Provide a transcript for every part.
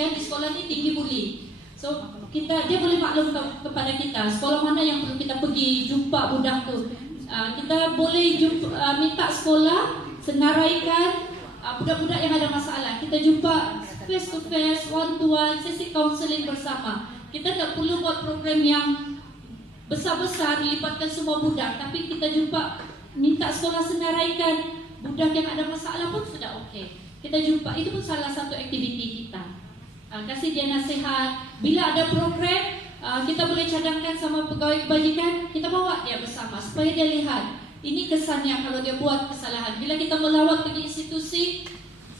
kan, di sekolah ini tinggi bully. So dia boleh maklum kepada kita sekolah mana yang perlu kita pergi jumpa budak tu. Kita boleh minta sekolah senaraikan budak-budak yang ada masalah. Kita jumpa face to face, one to one, sesi counseling bersama. Kita tak perlu buat program yang besar-besar melibatkan semua budak, tapi kita jumpa minta sekolah senaraikan budak yang ada masalah pun sudah okey. Kita jumpa, itu pun salah satu aktiviti kita. Kasih dia nasihat. Bila ada program, kita boleh cadangkan sama pegawai kebajikan, kita bawa dia bersama supaya dia lihat ini kesannya kalau dia buat kesalahan. Bila kita melawat pergi institusi,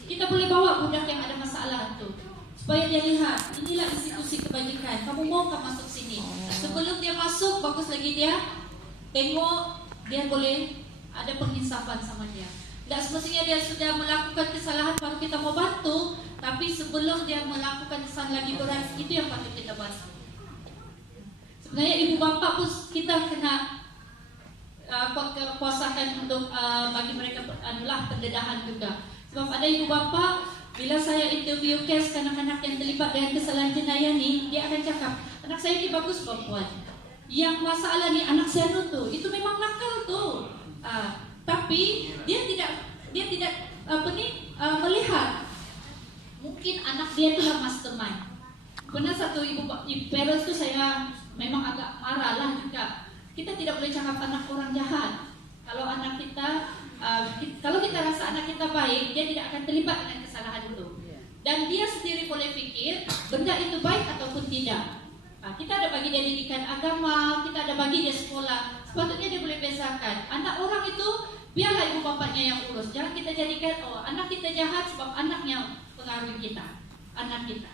kita boleh bawa budak yang ada masalah tu supaya dia lihat inilah institusi kebajikan, kamu maukah masuk sini. Sebelum dia masuk, bagus lagi dia tengok dia boleh ada penginsafan sama dia. Tak semestinya dia sudah melakukan kesalahan baru kita mau bantu, tapi sebelum dia melakukan kesalahan lagi berat, itu yang patut kita bantu. Sebenarnya ibu bapa pun kita kena kuasakan untuk bagi mereka pendedahan juga. Sebab ada ibu bapa, bila saya interview kes kanak-kanak yang terlibat dengan kesalahan jenayah ni, dia akan cakap, anak saya ni bagus perempuan, yang masalah ni anak saya tu, itu memang nakal tu. Tapi dia tidak melihat mungkin anak dia itulah mastermind. Pernah satu ibu parents tu saya memang agak marah lah juga. Kita tidak boleh cakap anak orang jahat. Kalau anak kita, kalau kita rasa anak kita baik, dia tidak akan terlibat dengan kesalahan itu. Dan dia sendiri boleh fikir benda itu baik ataupun tidak. Kita ada bagi dia didikan agama, kita ada bagi dia sekolah. Sepatutnya dia boleh bezakan. Anak orang itu biarlah ibu bapaknya yang urus. Jangan kita jadikan anak kita jahat sebab anaknya pengaruhi kita, anak kita.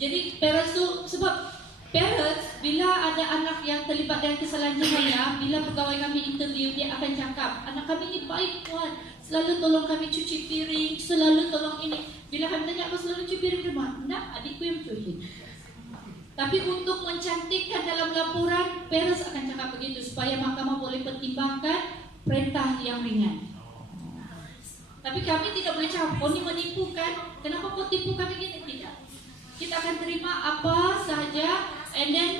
Jadi parents tu, sebab parents bila ada anak yang terlibat dengan kesalahan jenayah, bila pegawai kami interview, dia akan cakap, anak kami ni baik puan, selalu tolong kami cuci piring, selalu tolong ini. Bila kami tanya apa selalu cuci piring rumah, nak adikku yang cuci. Tapi untuk mencantikkan dalam laporan, parents akan cakap begitu supaya mahkamah boleh pertimbangkan perintah yang ringan. Tapi kami tidak boleh cakap, kau ni menipu kan? Kenapa kau tipu kami gini? Tidak. Kita akan terima apa sahaja, and then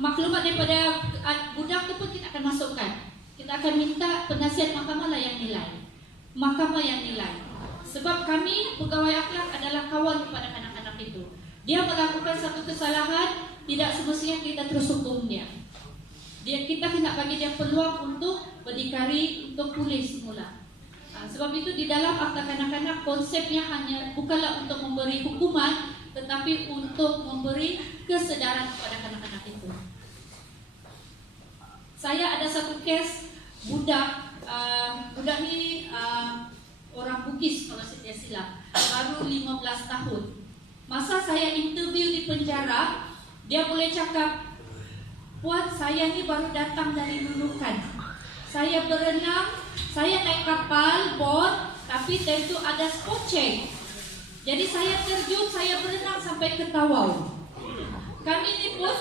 maklumat daripada budak itu pun kita akan masukkan. Kita akan minta penasihat mahkamah lah yang nilai. Mahkamah yang nilai. Sebab kami pegawai akhlak adalah kawan kepada anak-anak itu. Dia melakukan satu kesalahan, tidak semestinya kita terus hukum dia. Kita kena bagi dia peluang untuk berdikari, untuk pulih semula. Sebab itu di dalam akta kanak-kanak konsepnya hanya bukanlah untuk memberi hukuman, tetapi untuk memberi kesedaran kepada kanak-kanak itu. Saya ada satu kes budak ni orang Bugis kalau saya tidak silap, baru 15 tahun. Masa saya interview di penjara, dia boleh cakap, puan saya ni baru datang dari Nunukan. Saya berenang, saya naik kapal, bot, tapi tentu ada spot check. Jadi saya terjun, saya berenang sampai ke Tawau. Kami ni pun,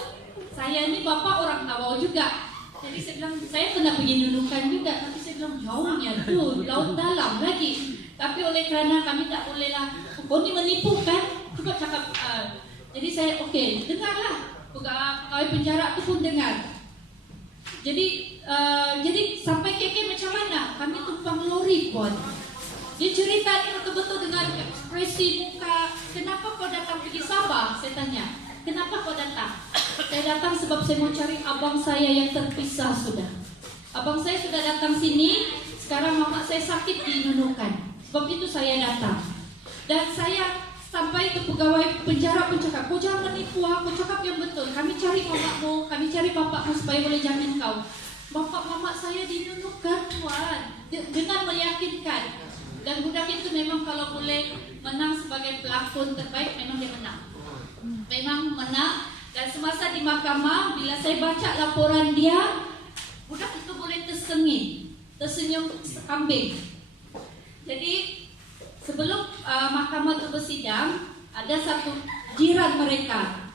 saya ni bapa orang Tawau juga. Jadi saya bilang, saya pernah pergi Nunukan juga, tapi saya bilang jauhnya tu, laut dalam lagi. Tapi oleh kerana kami tak boleh lah, kau ni menipu kan? Cuba cakap. Jadi saya okey, dengarlah. Pegawai penjara tu pun dengar. Jadi sampai keke macam mana? Kami tumpang lori pun. Dia cerita ni betul-betul dengan ekspresi muka. Kenapa kau datang pergi Sabah? Saya tanya. Kenapa kau datang? Saya datang sebab saya mau cari abang saya yang terpisah sudah. Abang saya sudah datang sini. Sekarang mamak saya sakit di Nunukan. Sebab itu saya datang. Dan saya sampai ke pegawai penjara pun cakap, kau jangan menipu aku, cakap yang betul. Kami cari mamakmu, kami cari bapakmu supaya boleh jamin kau. Bapak mamak saya dinunukan tuan, dengan meyakinkan. Dan budak itu memang kalau boleh menang sebagai pelakon terbaik, memang dia menang. Memang menang. Dan semasa di mahkamah, bila saya baca laporan dia, budak itu boleh tersenyum kambing. Jadi sebelum mahkamah itu bersidang, ada satu jiran mereka.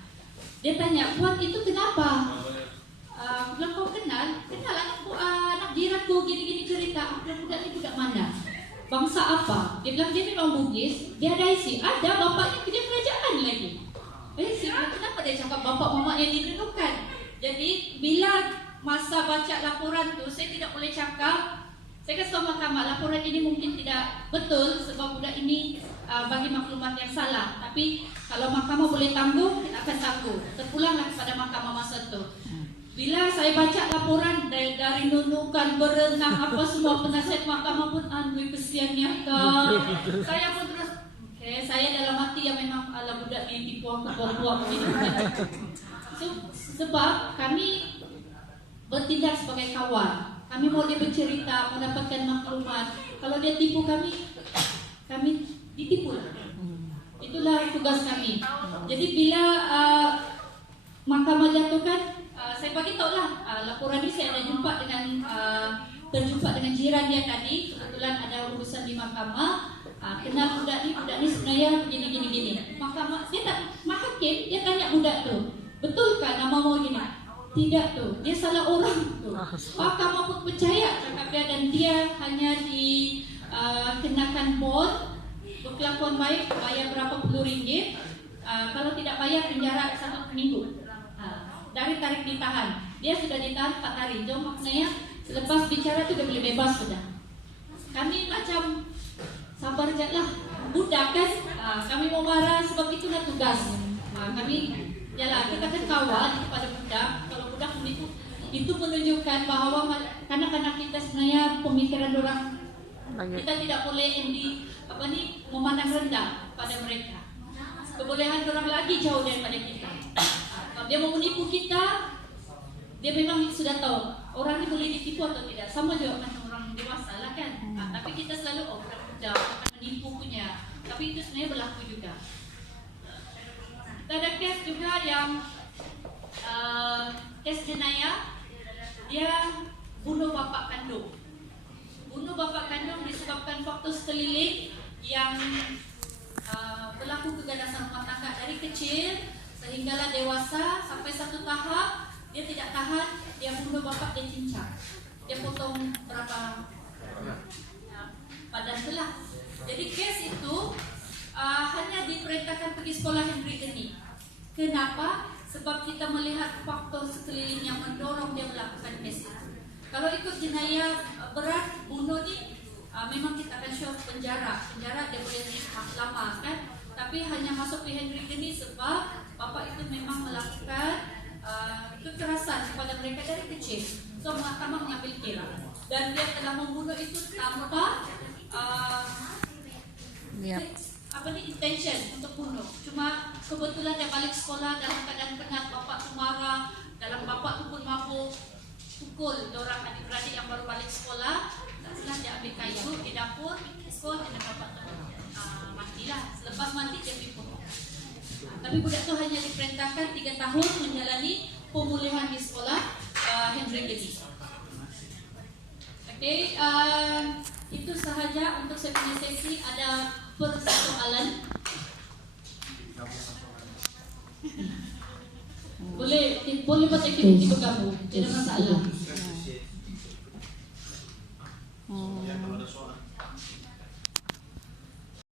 Dia tanya, puan itu kenapa? Aku bilang, kau kenal? Kenal anak jiranku gini-gini cerita. Aku bilang, budak ini budak mana? Bangsa apa? Dia bilang, dia memang Bugis. Dia ada isi. Ada bapaknya kerja kerajaan. dia cakap bapak mama yang didudukan. Jadi bila masa baca laporan tu, saya tidak boleh cakap. Saya kasih tahu mahkamah, laporan ini mungkin tidak betul sebab budak ini bagi maklumat yang salah. Tapi kalau mahkamah boleh tanggung, kita akan tanggung. Terpulanglah kepada mahkamah masa itu. Bila saya baca laporan dari nunukan, berenang, apa semua, penasihat mahkamah pun andui kesiannya kak. Saya pun terus, saya dalam hati yang memang ala budak ni tipu aku buang-buang begitu. Sebab kami bertindak sebagai kawan. Kami mau dia bercerita, mendapatkan maklumat. Kalau dia tipu kami ditipu. Itulah tugas kami. Jadi bila mahkamah jatuhkan, saya bagi tahu lah laporan ini saya ada terjumpa dengan jiran dia tadi. Kebetulan ada urusan di mahkamah. Kenal budak ni sebenarnya gini. Mahkamah dia tak hakim, dia tanya budak tu, betulkah nama mau gini? Tidak tuh, dia salah orang tuh. Mahkamah pun percaya cakap dia, dan dia hanya dikenakan bond, berkelakuan baik, bayar berapa puluh ringgit. Kalau tidak bayar penjara 1 minggu. Dari tarik ditahan, dia sudah ditahan 4 hari. Jadi maknanya selepas bicara tu dia boleh bebas sudah. Kami macam sabar je lah, budak kan. Kami mau marah sebab itulah tugas. Kami yalah, kita kan kawan kepada budak. Kalau budak itu menunjukkan bahawa kanak-kanak kita sebenarnya pemikiran orang, kita tidak boleh memandang rendah pada mereka. Kebolehan orang lagi jauh daripada kita. Kalau dia mau menipu kita, dia memang sudah tahu orang ini boleh ditipu atau tidak. Sama juga macam orang dewasa lah kan. Tapi kita selalu orang budak akan menipu punya. Tapi itu sebenarnya berlaku juga. Ada kes juga yang kes jenayah, dia bunuh bapak kandung. Bunuh bapak kandung disebabkan faktor sekeliling yang berlaku keganasan rumah tangga dari kecil sehinggalah dewasa. Sampai satu tahap dia tidak tahan, dia bunuh bapak, dia cincang, dia potong berapa badan belah. Jadi kes itu hanya diperintahkan pergi sekolah Henry Geni. Kenapa? Sebab kita melihat faktor sekeliling yang mendorong dia melakukan kes itu. Kalau ikut jenayah berat, bunuh ni, memang kita akan show penjara dia boleh lama kan. Tapi hanya masuk ke Henry Geni sebab bapak itu memang melakukan kekerasan kepada mereka dari kecil. So mahkamah mengambil kira dan dia telah membunuh itu tanpa intention untuk bunuh. Cuma kebetulan dia balik sekolah dalam keadaan penat, bapak tu marah, dalam bapak tu pun mabuk, pukul orang adik-beradik yang baru balik sekolah. Setelah dia ambil kayu di dapur, sekolah dan bapak tu matilah. Selepas mati dia dibunuh. Tapi budak tu hanya diperintahkan 3 tahun menjalani pemulihan di sekolah Henry Geni. Okay, itu sahaja untuk saya punya sesi. Ada persoalan? Boleh buat aktiviti bergabung, tidak masalah.